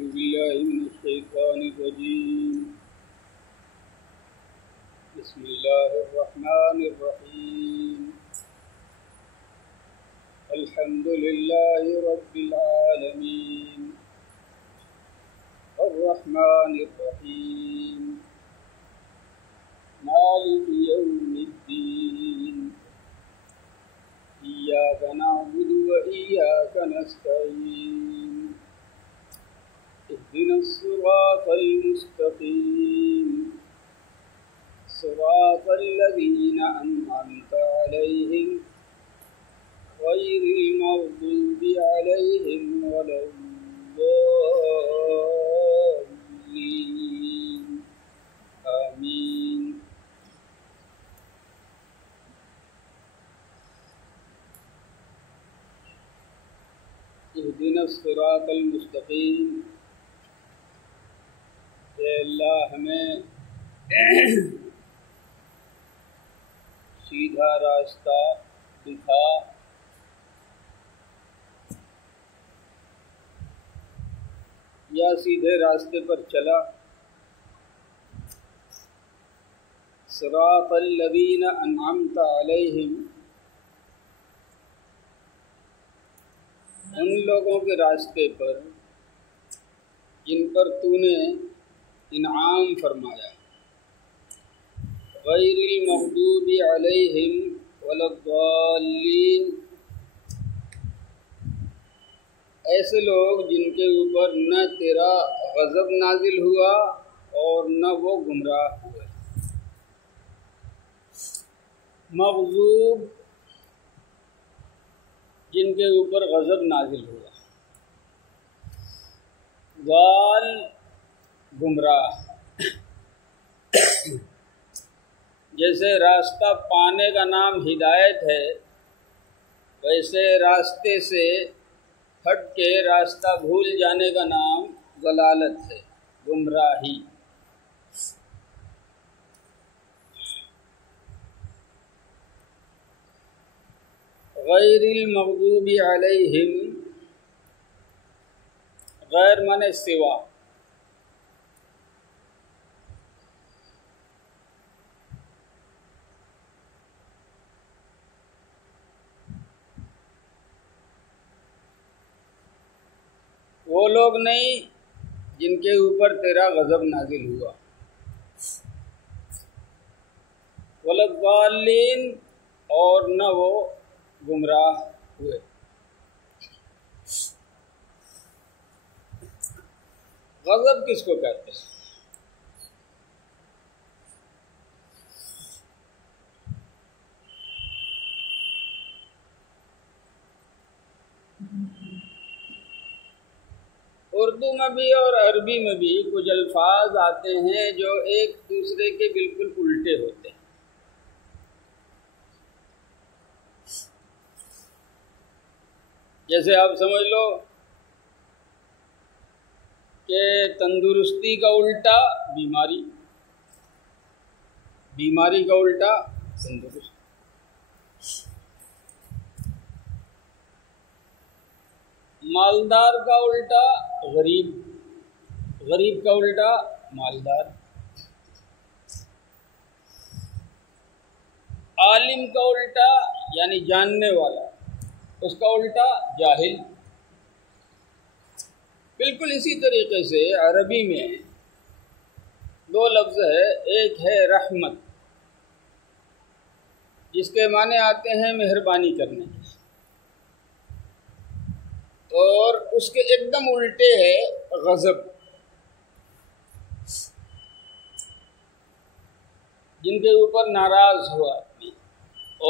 بالله من الشيطان الرجيم. بسم الله الرحمن الرحيم. الحمد لله رب العالمين الرحمن الرحيم مالك يوم الدين إياك نعبد وإياك نستعين اهدنا الصراط المستقيم صراط الذين أنعمت عليهم غير المغضوب عليهم ولا الضالين آمين. اهدنا الصراط المستقیم. اے اللہ ہمیں سیدھا راستہ دکھا، یا سیدھے راستے پر چلا. صراط الذین انعمت علیہم، ان لوگوں کے راستے پر جن پر تو نے انعام فرمایا. غیر المغضوب علیہم ولا الضالین، ایسے لوگ جن کے اوپر نہ تیرا غضب نازل ہوا اور نہ وہ گمراہ ہوئے. مغضوب جن کے اوپر غضب نازل ہوا، ضال گمراہ. جیسے راستہ پانے کا نام ہدایت ہے، ویسے راستے سے ہٹ کے راستہ بھول جانے کا نام ضلالت ہے، گمراہی. غیر المغضوب علیہم، غیر مانے سوا. وہ لوگ نہیں جن کے اوپر تیرا غضب نازل ہوا. ولا الضالین، اور نہ وہ گمراہ ہوئے. غضب کس کو کہتے ہیں؟ اردو میں بھی اور عربی میں بھی کچھ الفاظ آتے ہیں جو ایک دوسرے کے بالکل الٹے ہوتے ہیں. جیسے آپ سمجھ لو کہ تندرستی کا الٹا بیماری، بیماری کا الٹا تندرستی. مالدار کا الٹا غریب، غریب کا الٹا مالدار. عالم کا الٹا یعنی جاننے والا، اس کا الٹا جاہل. بالکل اسی طریقے سے عربی میں دو لفظ ہے. ایک ہے رحمت، جس کے معنی آتے ہیں مہربانی کرنے، اور اس کے ایک دم الٹے ہے غضب، جن کے اوپر ناراض ہوا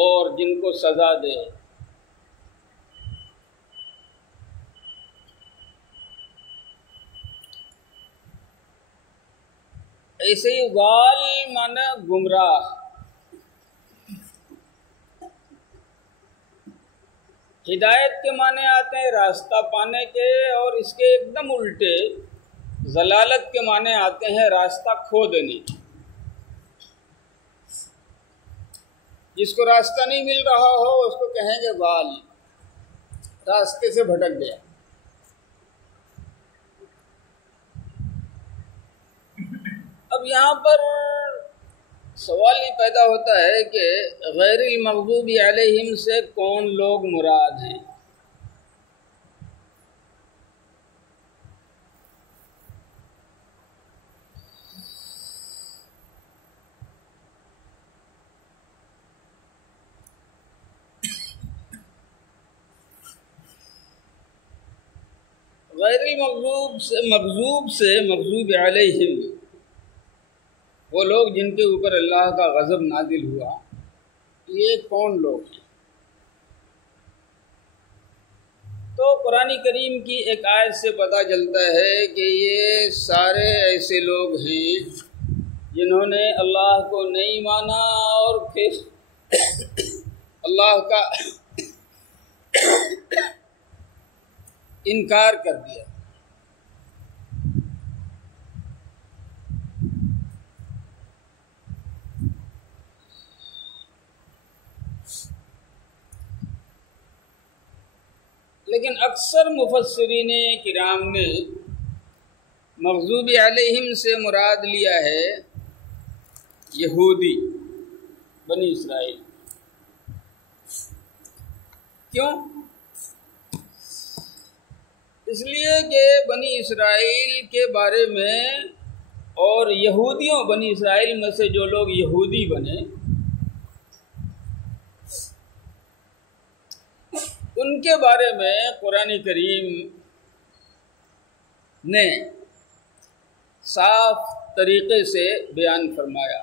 اور جن کو سزا دے. ایسے ہی ضال مانا گمراہ. ہدایت کے معنی آتے ہیں راستہ پانے کے، اور اس کے ایک دم الٹے ضلالت کے معنی آتے ہیں راستہ کھو دینے. جس کو راستہ نہیں مل رہا ہو اس کو کہیں گے ضال، راستے سے بھٹک گیا. اب یہاں پر سوال یہ پیدا ہوتا ہے کہ غیر المغضوب علیہم سے کون لوگ مراد ہیں؟ غیر المغضوب سے مغضوب علیہم وہ لوگ جن کے اوپر اللہ کا غضب نازل ہوا، یہ کون لوگ ہیں؟ تو قرآن کریم کی ایک آیت سے پتہ چلتا ہے کہ یہ سارے ایسے لوگ ہیں جنہوں نے اللہ کو نہیں مانا اور پھر اللہ کا انکار کر دیا۔ لیکن اکثر مفسرین کرام نے مغضوب علیہم سے مراد لیا ہے یہودی، بنی اسرائیل۔ کیوں؟ اس لیے کہ بنی اسرائیل کے بارے میں اور یہودیوں، بنی اسرائیل میں سے جو لوگ یہودی بنے، ان کے بارے میں قرآن کریم نے صاف طریقے سے بیان فرمایا۔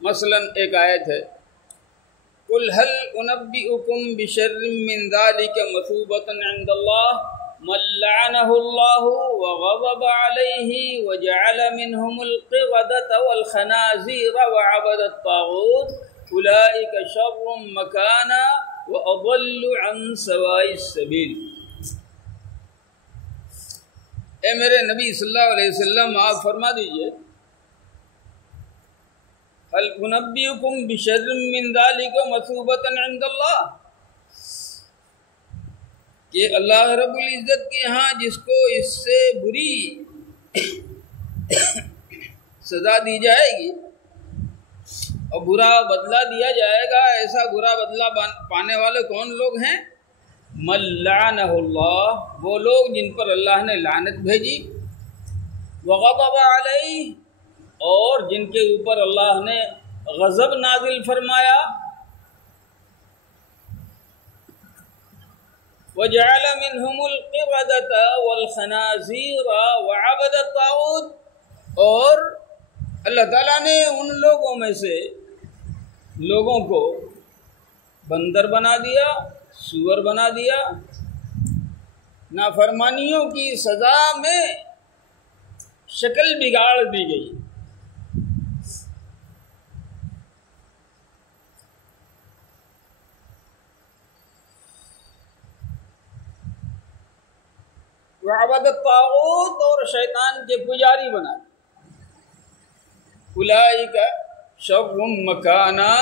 مثلا ایک آیت ہے، قُلْ هَلْ أُنَبِّئُكُمْ بِشَرٍّ مِّن ذَلِكَ مَثُوبَةً عِندَ اللَّهِ مَن لَّعَنَهُ اللَّهُ وَغَضَبَ عَلَيْهِ وَجَعَلَ مِنْهُمُ الْقِرَدَةَ وَالْخَنَازِيرَ وَعَبَدَ الطَّاغُوتَ أُولَٰئِكَ شَرٌّ مَّكَانًا وَأَضَلُّ عَن سَوَاءِ السَّبِيلِ۔ اے میرے نبی صلی اللہ علیہ وسلم، آپ فرما دیجئے، هل أنبئكم بشر من ذلك مثوبة عند اللہ، کہ اللہ رب العزت کے ہاں جس کو اس سے بری سزا دی جائے گی اور برا بدلہ دیا جائے گا، ایسا برا بدلہ پانے والے کون لوگ ہیں؟ من لعنہ اللہ، وہ لوگ جن پر اللہ نے لعنت بھیجی، وغضب علیہ، اور جن کے اوپر اللہ نے غضب نازل فرمایا، وجعل منہم القردۃ والخنازیر وعبد الطاغوت، اور اللہ تعالیٰ نے ان لوگوں میں سے لوگوں کو بندر بنا دیا، سور بنا دیا، نافرمانیوں کی سزا میں شکل بگاڑ دی گئی۔ وعبد الطاغوت، اور شیطان کے پجاری بنا دیا۔ اولئک شر مکانا،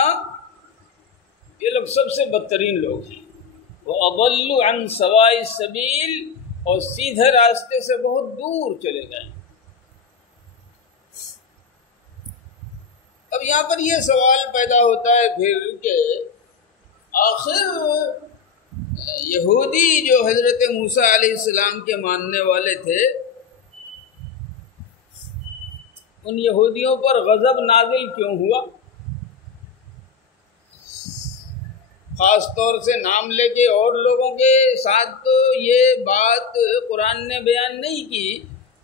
یہ لوگ سب سے بدترین لوگ ہیں۔ وَأَضَلُّ عَن سَوَاءِ السَّبِيلِ، اور سیدھے راستے سے بہت دور چلے گئے۔ اب یہاں پر یہ سوال پیدا ہوتا ہے پھر کہ آخر یہودی جو حضرت موسیٰ علیہ السلام کے ماننے والے تھے، ان یہودیوں پر غضب نازل کیوں ہوا؟ خاص طور سے نام لے کے اور لوگوں کے ساتھ تو یہ بات قرآن نے بیان نہیں کی،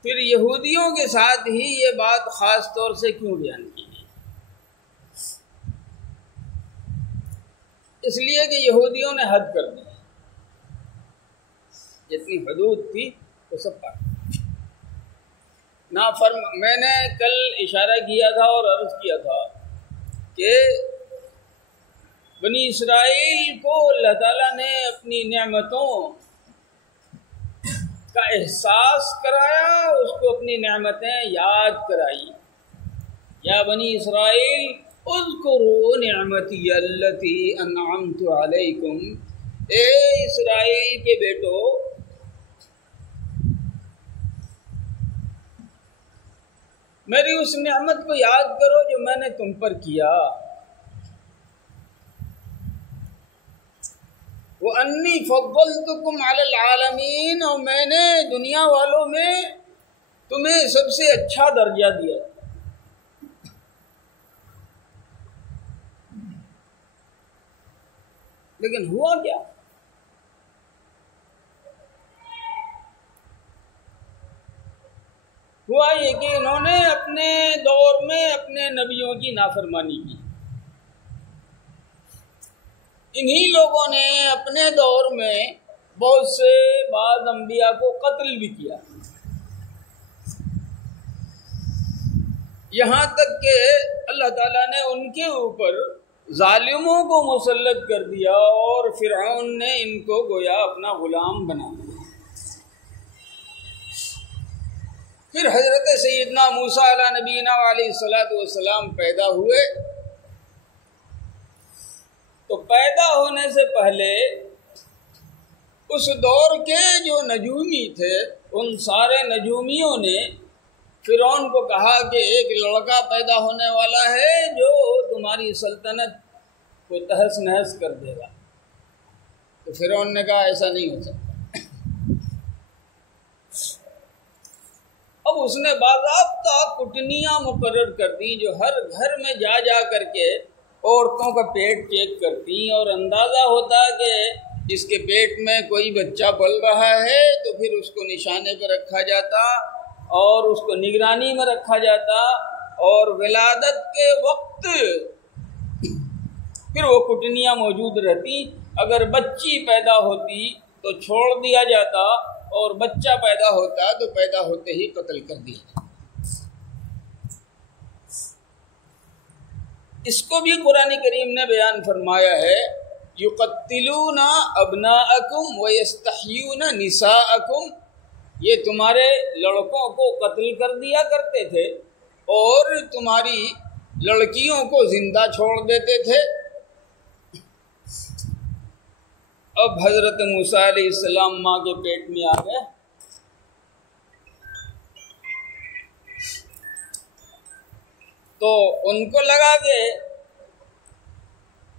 پھر یہودیوں کے ساتھ ہی یہ بات خاص طور سے کیوں بیان کی؟ اس لیے کہ یہودیوں نے حد کر دی، جتنی حدود تھی وہ سب پار۔ میں نے کل اشارہ کیا تھا اور عرض کیا تھا کہ بنی اسرائیل کو اللہ تعالیٰ نے اپنی نعمتوں کا احساس کرایا، اس کو اپنی نعمتیں یاد کرائی۔ یا بنی اسرائیل اذکروا نعمتی التی انعمت علیکم، اے اسرائیل کے بیٹو، میری اس نعمت کو یاد کرو جو میں نے تم پر کیا. وَأَنِّي فَضَّلْتُكُمْ عَلَى الْعَالَمِينَ، اور میں نے دنیا والوں میں تمہیں سب سے اچھا درجہ دیا. لیکن ہوا کیا؟ ہوا یہ کہ انہوں نے اپنے دور میں اپنے نبیوں کی نافرمانی کی. انہی لوگوں نے اپنے دور میں بہت سے بعض انبیاء کو قتل بھی کیا، یہاں تک کہ اللہ تعالیٰ نے ان کے اوپر ظالموں کو مسلط کر دیا اور فرعون نے ان کو گویا اپنا غلام بنا دیا. پھر حضرت سیدنا موسیٰ علیہ نبینا علیہ الصلاۃ والسلام پیدا ہوئے. تو پیدا ہونے سے پہلے اس دور کے جو نجومی تھے ان سارے نجومیوں نے فرعون کو کہا کہ ایک لڑکا پیدا ہونے والا ہے جو تمہاری سلطنت کو تہس نہس کر دے گا. تو فرعون نے کہا ایسا نہیں ہو سکتا. اب اس نے باضابطہ کٹنیاں مقرر کر دی جو ہر گھر میں جا جا کر کے عورتوں کا پیٹ چیک کرتی اور اندازہ ہوتا کہ جس کے پیٹ میں کوئی بچہ پل رہا ہے تو پھر اس کو نشانے پر رکھا جاتا اور اس کو نگرانی میں رکھا جاتا، اور ولادت کے وقت پھر وہ کٹنیاں موجود رہتی. اگر بچی پیدا ہوتی تو چھوڑ دیا جاتا، اور بچہ پیدا ہوتا تو پیدا ہوتے ہی قتل کر دیا جاتا. اس کو بھی قرآن کریم نے بیان فرمایا ہے، یقتلون ابناءکم ویستحیون نساءکم، یہ تمہارے لڑکوں کو قتل کر دیا کرتے تھے اور تمہاری لڑکیوں کو زندہ چھوڑ دیتے تھے. اب حضرت موسیٰ علیہ السلام ماں کے پیٹ میں آ گئے. تو ان کو لگا کہ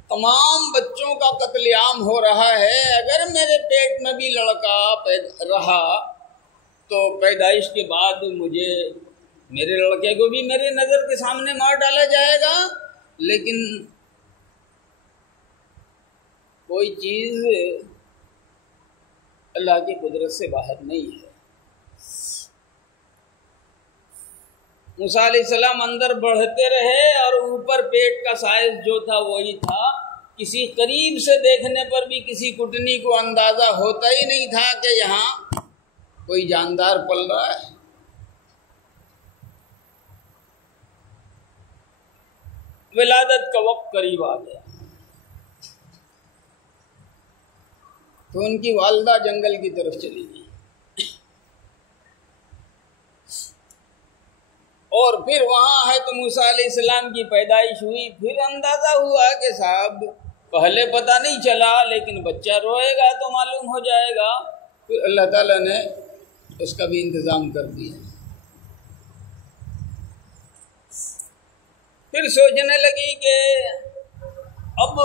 تمام بچوں کا قتل عام ہو رہا ہے، اگر میرے پیٹ میں بھی لڑکا رہا تو پیدائش کے بعد مجھے میرے لڑکے کو بھی میرے نظر کے سامنے مار ڈالا جائے گا. لیکن کوئی چیز اللہ کی قدرت سے باہر نہیں ہے. موسیٰ علیہ السلام اندر بڑھتے رہے اور اوپر پیٹ کا سائز جو تھا وہی تھا. کسی قریب سے دیکھنے پر بھی کسی کٹنی کو اندازہ ہوتا ہی نہیں تھا کہ یہاں کوئی جاندار پل رہا ہے. ولادت کا وقت قریب آ گیا تو ان کی والدہ جنگل کی طرف چلی گئی، اور پھر وہاں ہے تو موسیٰ علیہ السلام کی پیدائش ہوئی. پھر اندازہ ہوا کہ صاحب پہلے پتہ نہیں چلا لیکن بچہ روئے گا تو معلوم ہو جائے گا. پھر اللہ تعالیٰ نے اس کا بھی انتظام کر دیا. پھر سوچنے لگی کہ اب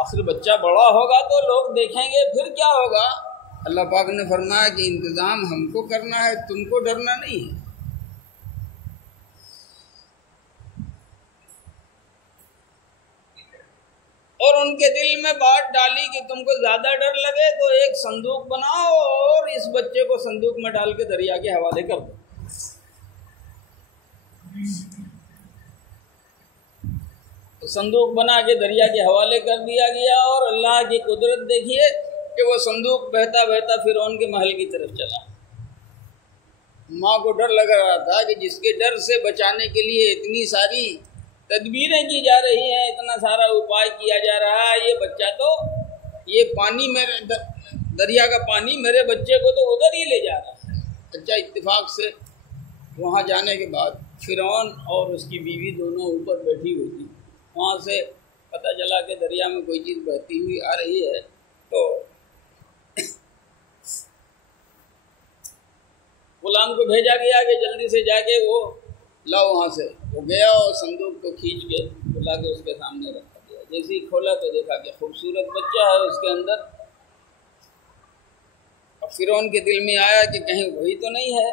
آخر بچہ بڑا ہوگا تو لوگ دیکھیں گے پھر کیا ہوگا. اللہ پاک نے فرمایا کہ انتظام ہم کو کرنا ہے، تم کو ڈرنا نہیں ہے. اور ان کے دل میں بات ڈالی کہ تم کو زیادہ ڈر لگے تو ایک صندوق بناؤ اور اس بچے کو صندوق میں ڈال کے دریا کے حوالے کر دو. تو صندوق بنا کے دریا کے حوالے کر دیا گیا، اور اللہ کی قدرت دیکھیے کہ وہ صندوق بہتا بہتا فرعون کے محل کی طرف چلا. ماں کو ڈر لگ رہا تھا کہ جس کے ڈر سے بچانے کے لیے اتنی ساری تدبیریں کی جا رہی ہیں، اتنا سارا اپائے کیا جا رہا ہے، یہ بچہ تو یہ پانی میرے دریا کا پانی میرے بچے کو تو ادھر ہی لے جا رہا ہے. اچھا اتفاق سے وہاں جانے کے بعد فرعون اور اس کی بیوی دونوں اوپر بیٹھی ہوئی تھی. وہاں سے پتہ چلا کہ دریا میں کوئی چیز بہتی ہوئی آ رہی ہے. تو غلام کو بھیجا گیا کہ جلدی سے جا کے وہ لاؤ وہاں سے. وہ گیا اور صندوق کو کھینچ کے لا کے اس کے سامنے رکھا دیا. جیسے ہی کھولا تو دیکھا کہ خوبصورت بچہ ہے اس کے اندر. اب فرعون کے دل میں آیا کہ کہیں وہی تو نہیں ہے.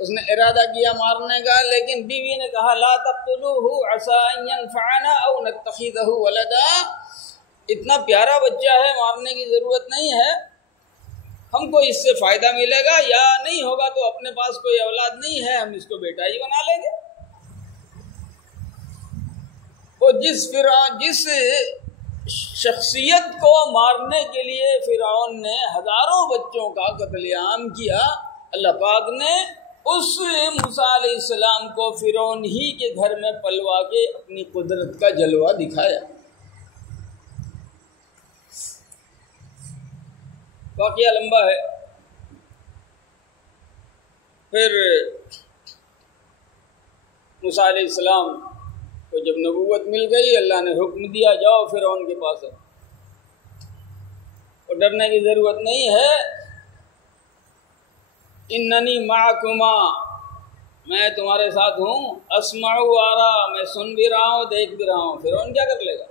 اس نے ارادہ کیا مارنے کا، لیکن بیوی نے کہا لا تقتلوه عسى ان ينفعنا او نتخذه ولدا. اتنا پیارا بچہ ہے، مارنے کی ضرورت نہیں ہے، ہم کو اس سے فائدہ ملے گا، یا نہیں ہوگا تو اپنے پاس کوئی اولاد نہیں ہے، ہم اس کو بیٹا ہی بنا لیں گے. وہ جس شخصیت کو مارنے کے لیے فرعون نے ہزاروں بچوں کا قتل عام کیا، اللہ پاک نے اس موسیٰ علیہ السلام کو فرعون ہی کے گھر میں پلوا کے اپنی قدرت کا جلوہ دکھایا. واقعہ لمبا ہے. پھر موسیٰ علیہ السلام کو جب نبوت مل گئی، اللہ نے حکم دیا جاؤ فرعون کے پاس، اور ڈرنے کی ضرورت نہیں ہے. اننی معکما، میں تمہارے ساتھ ہوں. اسمع و ارا، میں سن بھی رہا ہوں دیکھ بھی رہا ہوں. فرعون کیا کر لے گا؟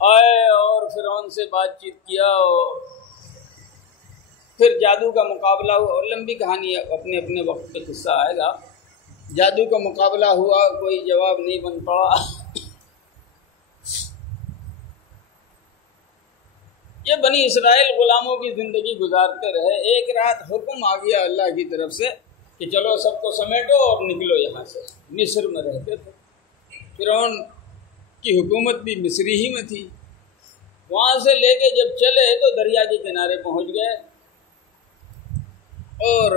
آئے اور فرعون سے بات چیت کیا. پھر جادو کا مقابلہ ہوا. لمبی کہانی ہے، اپنے اپنے وقت پہ قصہ آئے گا. جادو کا مقابلہ ہوا، کوئی جواب نہیں بن پڑا. یہ بنی اسرائیل غلاموں کی زندگی گزارتے رہے. ایک رات حکم آ گیا اللہ کی طرف سے کہ چلو سب کو سمیٹو اور نکلو یہاں سے. مصر میں رہتے تھے، فرعون کی حکومت بھی مصری ہی میں تھی. وہاں سے لے کے جب چلے تو دریا کے کنارے پہنچ گئے، اور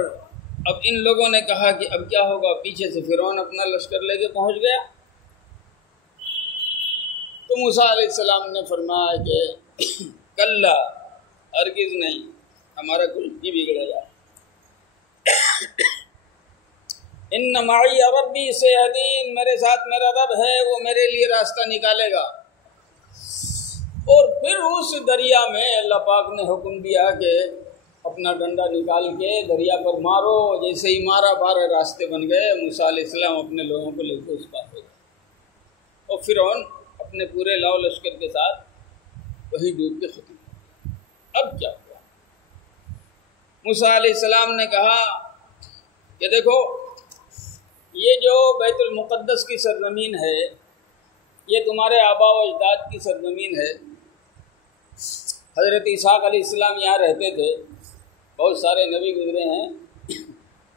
اب ان لوگوں نے کہا کہ اب کیا ہوگا. پیچھے سے فرعون اپنا لشکر لے کے پہنچ گیا. تو موسیٰ علیہ السلام نے فرمایا کہ کلا، ہرگز نہیں، ہمارا کچھ بھی بگڑے گا. ان معی ربی سیہدین، میرے ساتھ میرا رب ہے، وہ میرے لیے راستہ نکالے گا. اور پھر اس دریا میں اللہ پاک نے حکم دیا کہ اپنا ڈنڈا نکال کے دریا پر مارو. جیسے ہی مارا 12 راستے بن گئے. موسیٰ علیہ السلام اپنے لوگوں کو لے کے اس پار ہو گئے، اور فرعون اپنے پورے لاؤ لشکر کے ساتھ وہی ڈوب کے ختم. اب کیا ہوا؟ موسیٰ علیہ السلام نے کہا کہ دیکھو، یہ جو بیت المقدس کی سرزمین ہے، یہ تمہارے آبا و اجداد کی سرزمین ہے. حضرت اسحاق علیہ السلام یہاں رہتے تھے، بہت سارے نبی گزرے ہیں.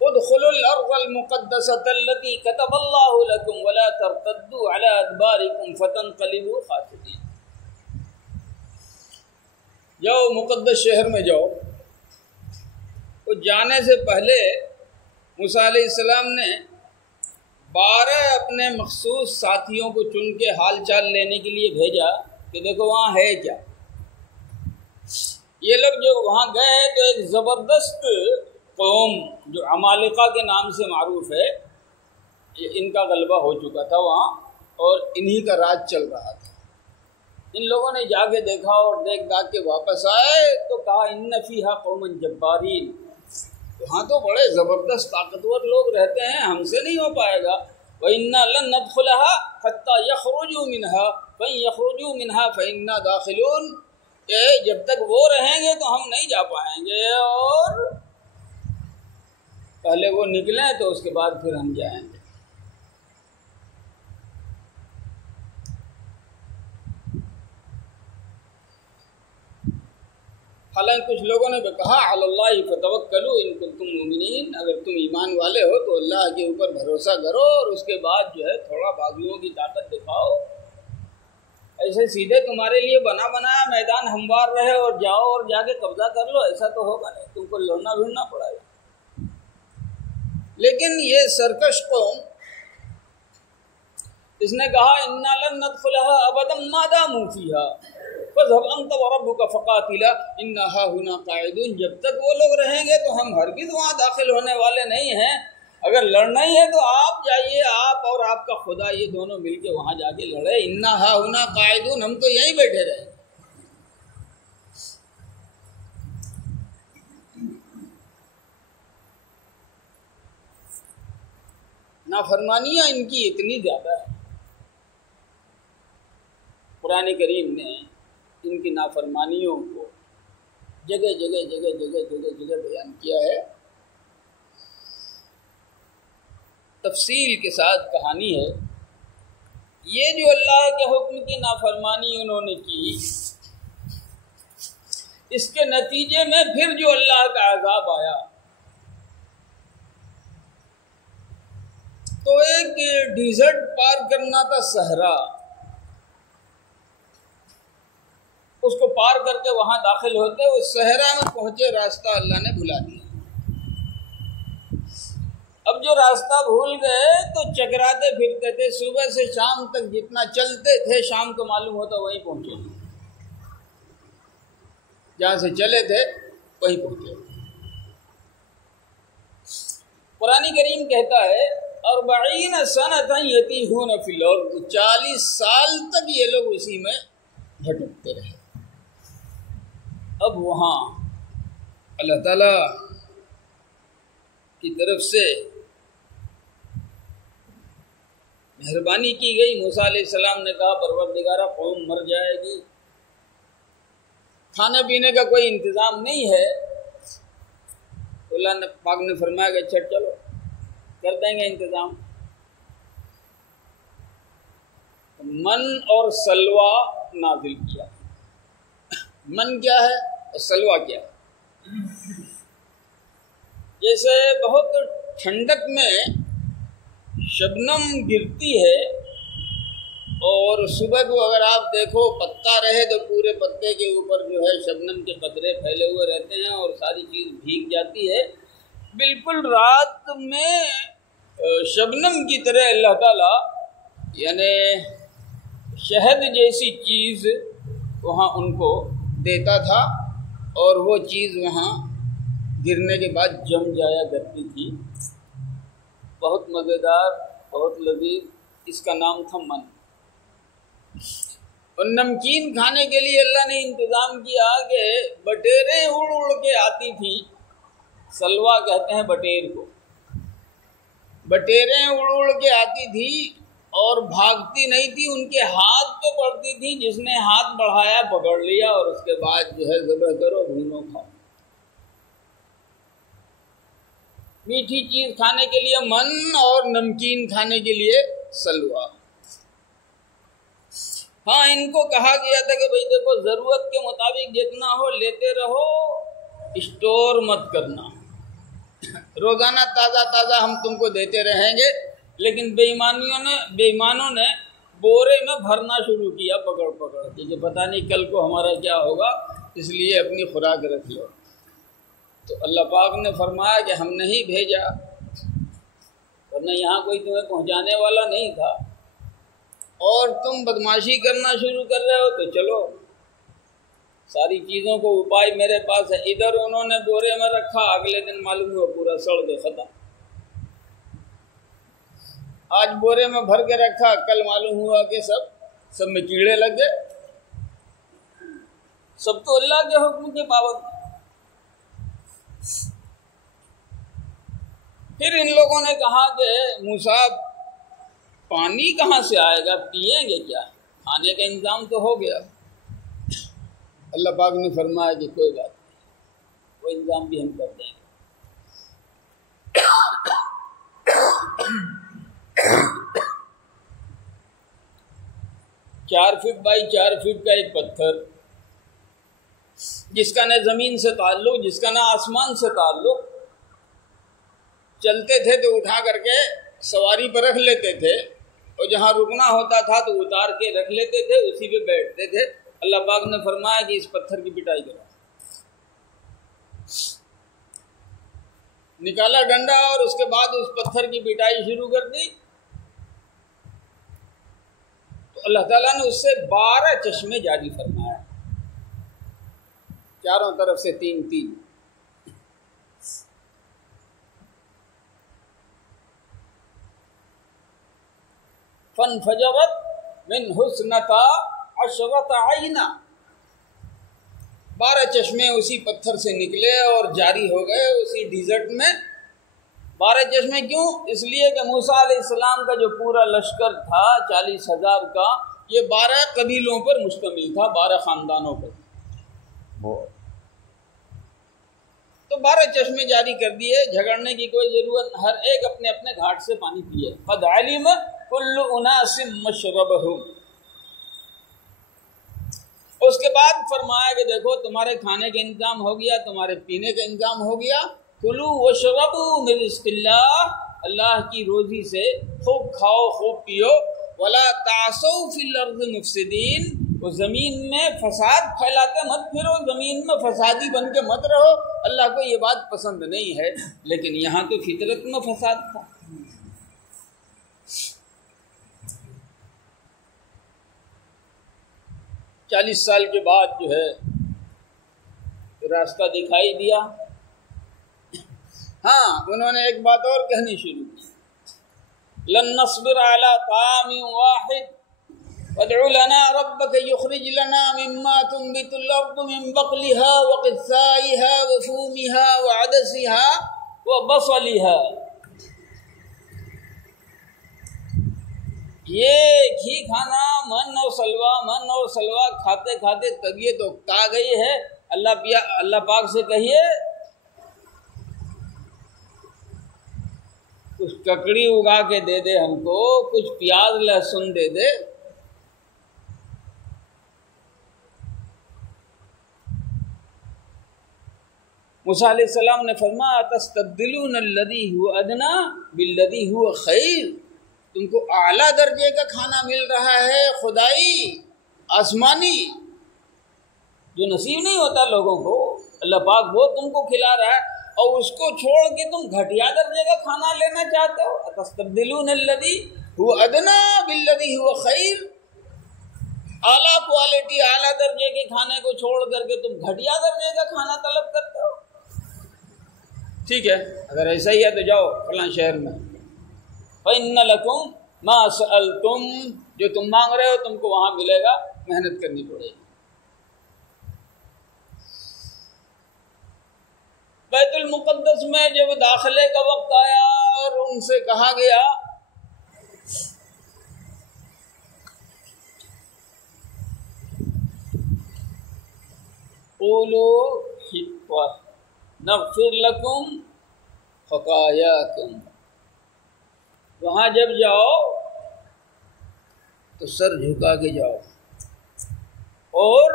ادخلوا الارض المقدسة التي كتب الله لكم ولا ترتدوا على ادباركم فتنقلبوا خاسرين. جاؤ مقدس شہر میں جاؤ. تو جانے سے پہلے موسیٰ علیہ السلام نے 12 اپنے مخصوص ساتھیوں کو چن کے حال چال لینے کے لیے بھیجا کہ دیکھو وہاں ہے کیا. یہ لوگ جو وہاں گئے تو ایک زبردست قوم جو عمالقہ کے نام سے معروف ہے، ان کا غلبہ ہو چکا تھا وہاں، اور انہی کا راج چل رہا تھا. ان لوگوں نے جا کے دیکھا اور دیکھ داکھ کے واپس آئے تو کہا ان فیہا قوما جبارین، وہاں تو بڑے زبردست طاقتور لوگ رہتے ہیں، ہم سے نہیں ہو پائے گا. وَإِنَّا لَن نَدْخُلَهَا حَتَّى يَخْرُجُوا مِنْهَا فَإِن يَخْرُجُوا مِنْهَا فَإِنَّا دَاخِلُونَ. کہ جب تک وہ رہیں گے تو ہم نہیں جا پائیں گے، اور پہلے وہ نکلیں تو اس کے بعد پھر ہم جائیں گے. حالانکہ کچھ لوگوں نے کہا علی اللہ فتوکلوا ان کنتم مؤمنین، اگر تم ایمان والے ہو تو اللہ کے اوپر بھروسہ کرو اور اس کے بعد جو ہے تھوڑا بازوؤں کی طاقت دکھاؤ. ایسے سیدھے تمہارے لیے بنا بنایا میدان ہموار رہے اور جاؤ اور جا کے قبضہ کر لو، ایسا تو ہوگا نہیں، تم کو لڑنا بھیڑنا پڑے گا. لیکن یہ سرکش قوم، اس نے کہا انا لن ندخلها ابدا ما داموا فيها فاذهب انت وربك فقاتلا انا هاهنا قاعدون. جب تک وہ لوگ رہیں گے تو ہم ہرگز وہاں داخل ہونے والے نہیں ہیں. اگر لڑنا ہی ہے تو آپ جائیے، آپ اور آپ کا خدا یہ دونوں مل کے وہاں جا کے لڑے. انا هاهنا قاعدون، ہم تو یہیں بیٹھے رہے. نافرمانیاں ان کی اتنی زیادہ ہے، قرآن کریم نے ان کی نافرمانیوں کو جگہ جگہ جگہ جگہ جگہ جگہ بیان کیا ہے، تفصیل کے ساتھ کہانی ہے۔ یہ جو اللہ کے حکم کی نافرمانی انہوں نے کی، اس کے نتیجے میں پھر جو اللہ کا عذاب آیا، تو ایک ڈیزرٹ پار کرنا تھا، صحرا، اس کو پار کر کے وہاں داخل ہوتے، اس صحرا میں پہنچے، راستہ اللہ نے بھلا دیا۔ اب جو راستہ بھول گئے تو چکراتے پھرتے تھے، صبح سے شام تک جتنا چلتے تھے، شام کو معلوم ہوتا وہیں پہنچے، جہاں سے چلے تھے وہیں پہنچے۔ قرآن کریم کہتا ہے 40 سنة یتیہون فی الارض، 40 سال تک یہ لوگ اسی میں بھٹکتے رہے۔ اب وہاں اللہ تعالی کی طرف سے مہربانی کی گئی۔ موسیٰ علیہ السلام نے کہا پروردگارہ قوم مر جائے گی، کھانے پینے کا کوئی انتظام نہیں ہے، تو اللہ پاک نے فرمایا کہ اچھا چلو کر دیں گے انتظام۔ من اور سلوہ نازل کیا۔ من کیا ہے اور سلوہ کیا ہے؟ جیسے بہت ٹھنڈک میں شبنم گرتی ہے، اور صبح کو اگر آپ دیکھو پتا رہے تو پورے پتے کے اوپر جو ہے شبنم کے قطرے پھیلے ہوئے رہتے ہیں اور ساری چیز بھیگ جاتی ہے، بالکل رات میں شبنم کی طرح اللہ تعالیٰ یعنی شہد جیسی چیز وہاں ان کو دیتا تھا، اور وہ چیز وہاں گرنے کے بعد جم جایا کرتی تھی، بہت مزیدار، بہت لذیذ۔ اس کا نام تھا من۔ اور نمکین کھانے کے لیے اللہ نے انتظام کیا کہ بٹیریں اڑ اڑ کے آتی تھی، سلوا کہتے ہیں بٹیر کو، بٹیریں اڑ اڑ کے آتی تھی اور بھاگتی نہیں تھی، ان کے ہاتھ پہ پڑتی تھی، جس نے ہاتھ بڑھایا پکڑ لیا، اور اس کے بعد جو ہے ذبح کرو بھونو کھاؤ۔ میٹھی چیز کھانے کے لیے من اور نمکین کھانے کے لیے سلوا۔ ہاں ان کو کہا گیا تھا کہ بھئی دیکھو ضرورت کے مطابق جتنا ہو لیتے رہو، اسٹور مت کرنا، روزانہ تازہ تازہ ہم تم کو دیتے رہیں گے۔ لیکن بے ایمانوں نے بورے میں بھرنا شروع کیا پکڑ پکڑ کے کہ پتہ نہیں کل کو ہمارا کیا ہوگا، اس لیے اپنی خوراک رکھ لو۔ تو اللہ پاک نے فرمایا کہ ہم نہیں بھیجا، ورنہ یہاں کوئی تمہیں پہنچانے والا نہیں تھا، اور تم بدماشی کرنا شروع کر رہے ہو، تو چلو ساری چیزوں کو اپائے میرے پاس ہے۔ ادھر انہوں نے بورے میں رکھا، اگلے دن معلوم ہوا پورا سڑ کے ختم۔ آج بورے میں بھر کے رکھا، کل معلوم ہوا کہ سب میں کیڑے لگ گئے۔ سب تو اللہ کے حکم کے پابند۔ پھر ان لوگوں نے کہا کہ موسیٰ پانی کہاں سے آئے گا، پیئیں گے کیا، کھانے کا انتظام تو ہو گیا۔ اللہ پاک نے فرمایا کہ کوئی بات نہیں، وہ انتظام بھی ہم کر دیں گے۔ 4 فٹ بائی 4 فٹ کا ایک پتھر، جس کا نہ زمین سے تعلق، جس کا نہ آسمان سے تعلق، چلتے تھے تو اٹھا کر کے سواری پر رکھ لیتے تھے، اور جہاں رکنا ہوتا تھا تو اتار کے رکھ لیتے تھے، اسی پہ بیٹھتے تھے۔ اللہ پاک نے فرمایا کہ اس پتھر کی پٹائی کرو۔ نکالا ڈنڈا اور اس کے بعد اس پتھر کی پٹائی شروع کر دی، تو اللہ تعالیٰ نے اس سے 12 چشمے جاری فرمایا، چاروں طرف سے 3 فَانْفَجَرَتْ مِنْهُ اثْنَتَا عَشْرَةَ عَيْنًا، 12 چشمے اسی پتھر سے نکلے اور جاری ہو گئے اسی ڈیزرٹ میں۔ 12 چشمے کیوں؟ اس لیے کہ موسیٰ علیہ السلام کا جو پورا لشکر تھا 40,000 کا، یہ 12 قبیلوں پر مشتمل تھا، 12 خاندانوں پر، تو 12 چشمے جاری کر دیے، جھگڑنے کی کوئی ضرورت، ہر ایک اپنے اپنے گھاٹ سے پانی پیے۔ قد علم کل اناس مشربہم۔ اس کے بعد فرمایا کہ دیکھو تمہارے کھانے کا انتظام ہو گیا، تمہارے پینے کا انتظام ہو گیا، کلوا واشربوا من رزق اللہ، اللہ کی روزی سے خوب کھاؤ خوب پیو، ولا تعثوا فی الارض مفسدین، وہ زمین میں فساد پھیلاتے مت پھرو، زمین میں فسادی بن کے مت رہو، اللہ کو یہ بات پسند نہیں ہے۔ لیکن یہاں تو فطرت میں فساد تھا۔ چالیس سال کے بعد جو ہے راستہ دکھائی دیا۔ ہاں انہوں نے ایک بات اور کہنی شروع کی، لن نصبر علی طعام واحد وادع لنا ربك يخرج لنا مما تنبت الارض من بقلها وقثائها وفومها وعدسها وبصلها۔ یہ گھی کھانا من اور سلوا کھاتے کھاتے طبیعت اکتا گئی ہے۔ اللہ پاک سے کہیے کچھ ککڑی اگا کے دے دے ہم کو، کچھ پیاز لہسن دے دے۔ موسیٰ علیہ السلام نے فرمایا تستبدلون الذی هو ادنی بالذی هو خیر، تم کو اعلیٰ درجے کا کھانا مل رہا ہے، خدائی آسمانی، جو نصیب نہیں ہوتا لوگوں کو، اللہ پاک وہ تم کو کھلا رہا ہے، اور اس کو چھوڑ کے تم گھٹیا درجے کا کھانا لینا چاہتے ہو۔ تستبدلون الذی هو ادنی بالذی هو خیر، اعلیٰ کوالٹی اعلیٰ درجے کے کھانے کو چھوڑ کر کے تم گھٹیا درجے کا کھانا طلب کرتے ہو۔ ٹھیک ہے، اگر ایسا ہی ہے تو جاؤ فلاں شہر میں، فَإِنَّ لَكُمْ مَا سَأَلْتُمْ، جو تم مانگ رہے ہو تم کو وہاں ملے گا، محنت کرنی پڑے گی۔ بیت المقدس میں جب داخلے کا وقت آیا اور ان سے کہا گیا قولوا حطة نغفر لکم خطایاکم، وہاں جب جاؤ تو سر جھکا کے جاؤ اور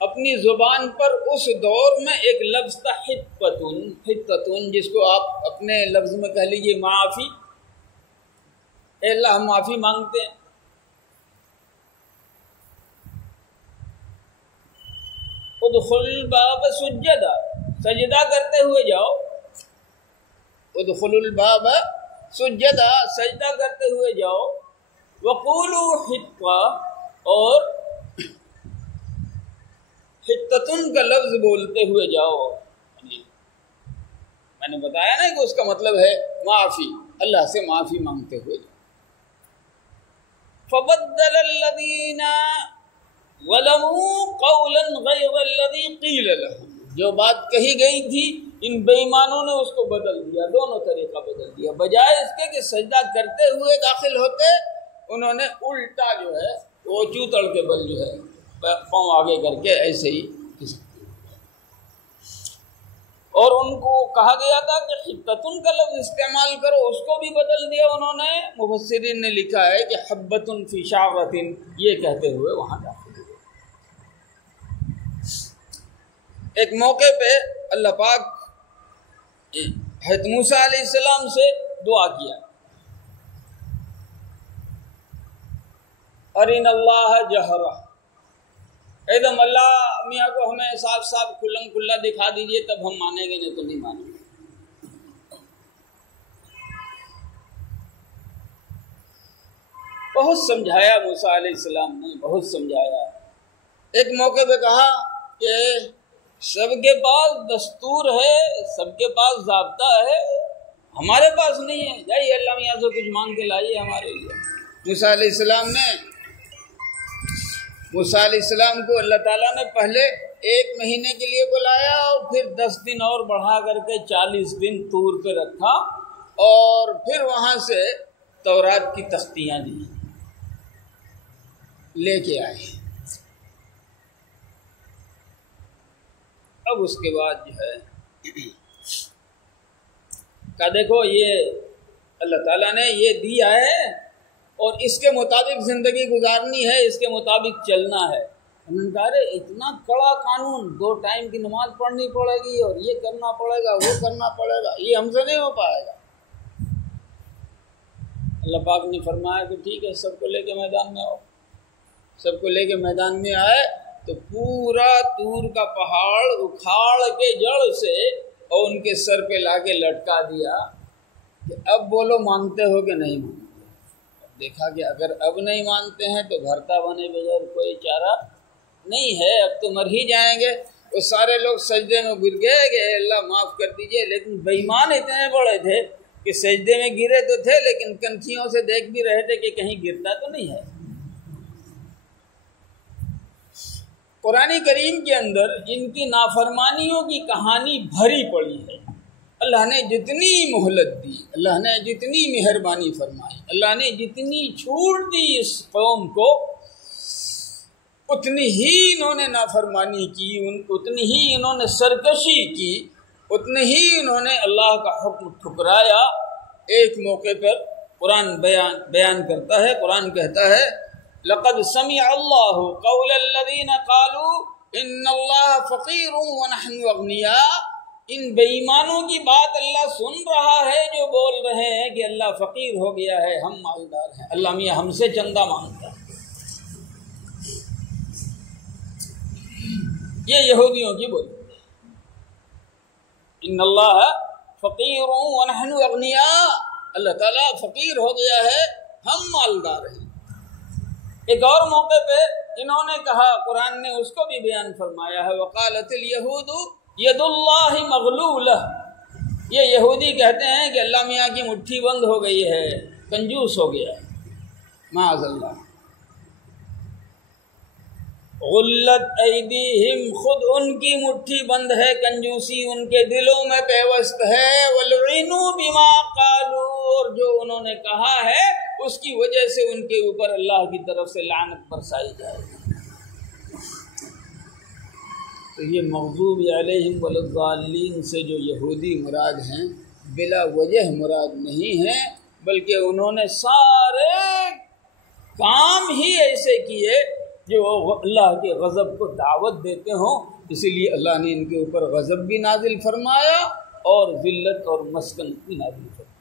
اپنی زبان پر اس دور میں ایک لفظ تھا حطتن، جس کو آپ اپنے لفظ میں کہہ لیجیے معافی، اے اللہ ہم معافی مانگتے ہیں۔ ادخل الباب سجدا، سجدہ کرتے ہوئے جاؤ، ادخل الباب سجدا، سجدہ کرتے ہوئے جاؤ، وقولوا حطة، اور حطتن کا لفظ بولتے ہوئے جاؤ۔ میں نے بتایا نا کہ اس کا مطلب ہے معافی، اللہ سے معافی مانگتے ہوئے جاؤ۔ فبدل الذین ظلموا قولا غیر الذی قیل لهم، جو بات کہی گئی تھی ان بے ایمانوں نے اس کو بدل دیا، دونوں طریقہ بدل دیا، بجائے اس کے کہ سجدہ کرتے ہوئے داخل ہوتے، انہوں نے الٹا جو ہے وہ چوتڑ کے بل جو ہے پاؤں آگے کر کے ایسے ہی کھسکتے، اور ان کو کہا گیا تھا کہ حطتن کا لفظ استعمال کرو، اس کو بھی بدل دیا انہوں نے۔ مفسرین نے لکھا ہے کہ حبۃ فی شعرۃ، یہ کہتے ہوئے وہاں داخل۔ ایک موقع پہ اللہ پاک حضرت موسیٰ علیہ السلام سے دعا کیا، ارنا اللہ جہرہ، ایدم اللہ میاں کو ہمیں صاف صاف کھلم کھلا دکھا دیجئے، تب ہم مانیں گے، نہیں تو نہیں مانیں گے۔ بہت سمجھایا موسیٰ علیہ السلام نے، بہت سمجھایا۔ ایک موقع پہ کہا کہ سب کے پاس دستور ہے، سب کے پاس ضابطہ ہے، ہمارے پاس نہیں ہے، جائیے اللہ میاں سے کچھ مانگ کے لائیے ہمارے لیے۔ موسیٰ علیہ السلام کو اللہ تعالیٰ نے پہلے 1 مہینے کے لیے بلایا اور پھر 10 دن اور بڑھا کر کے 40 دن طور پہ رکھا اور پھر وہاں سے تورات کی تختیاں دی لے کے آئے۔ اب اس کے بعد جو ہے کہ دیکھو یہ اللہ تعالیٰ نے یہ دیا ہے اور اس کے مطابق زندگی گزارنی ہے، اس کے مطابق چلنا ہے۔ انہوں نے کہا رے اتنا کڑا قانون، 2 ٹائم کی نماز پڑھنی پڑے گی اور یہ کرنا پڑے گا وہ کرنا پڑے گا، یہ ہم سے نہیں ہو پائے گا۔ اللہ پاک نے فرمایا کہ ٹھیک ہے، سب کو لے کے میدان میں آؤ۔ سب کو لے کے میدان میں آئے تو پورا طور کا پہاڑ اکھاڑ کے جڑ سے اور ان کے سر پہ لا کے لٹکا دیا کہ اب بولو مانتے ہو کہ نہیں مانتے۔ دیکھا کہ اگر اب نہیں مانتے ہیں تو بھرتا بنے بغیر کوئی چارہ نہیں ہے، اب تو مر ہی جائیں گے۔ وہ سارے لوگ سجدے میں گر گئے کہ اللہ معاف کر دیجئے، لیکن بے ایمان اتنے بڑے تھے کہ سجدے میں گرے تو تھے لیکن کنکھیوں سے دیکھ بھی رہے تھے کہ کہیں گرتا تو نہیں ہے۔ قرآن کریم کے اندر ان کی نافرمانیوں کی کہانی بھری پڑی ہے۔ اللہ نے جتنی مہلت دی، اللہ نے جتنی مہربانی فرمائی، اللہ نے جتنی چھوٹ دی اس قوم کو، اتنی ہی انہوں نے نافرمانی کی، اتنی ہی انہوں نے سرکشی کی، اتنی ہی انہوں نے اللہ کا حکم ٹھکرایا۔ ایک موقع پر قرآن بیان کرتا ہے، قرآن کہتا ہے لقد سمع اللہ قول الذین قالوا ان اللہ فقیر ونحن اغنیاء۔ ان بے ایمانوں کی بات اللہ سن رہا ہے جو بول رہے ہیں کہ اللہ فقیر ہو گیا ہے، ہم مالدار ہیں، اللہ میاں ہم سے چندہ مانگتا ہے۔ یہ یہودیوں کی بولی، ان اللہ فقیر ونحن اغنیاء، اللہ تعالیٰ فقیر ہو گیا ہے، ہم مالدار ہیں۔ ایک اور موقع پہ انہوں نے کہا، قرآن نے اس کو بھی بیان فرمایا ہے، وقالت الیہود ید اللہ مغلولہ۔ یہ یہودی کہتے ہیں کہ اللہ میاں کی مٹھی بند ہو گئی ہے، کنجوس ہو گیا ہے، معاذ اللہ۔ غلت ایدیہم، خود ان کی مٹھی بند ہے، کنجوسی ان کے دلوں میں پیوست ہے، ولعنوا بما قالوا، اور جو انہوں نے کہا ہے اس کی وجہ سے ان کے اوپر اللہ کی طرف سے لعنت برسائی جائے گی۔ تو یہ مغضوب علیہم والضالین سے جو یہودی مراد ہیں بلا وجہ مراد نہیں ہیں، بلکہ انہوں نے سارے کام ہی ایسے کیے جو اللہ کے غضب کو دعوت دیتے ہوں، اسی لیے اللہ نے ان کے اوپر غضب بھی نازل فرمایا اور ذلت اور مسکن بھی نازل فرمایا۔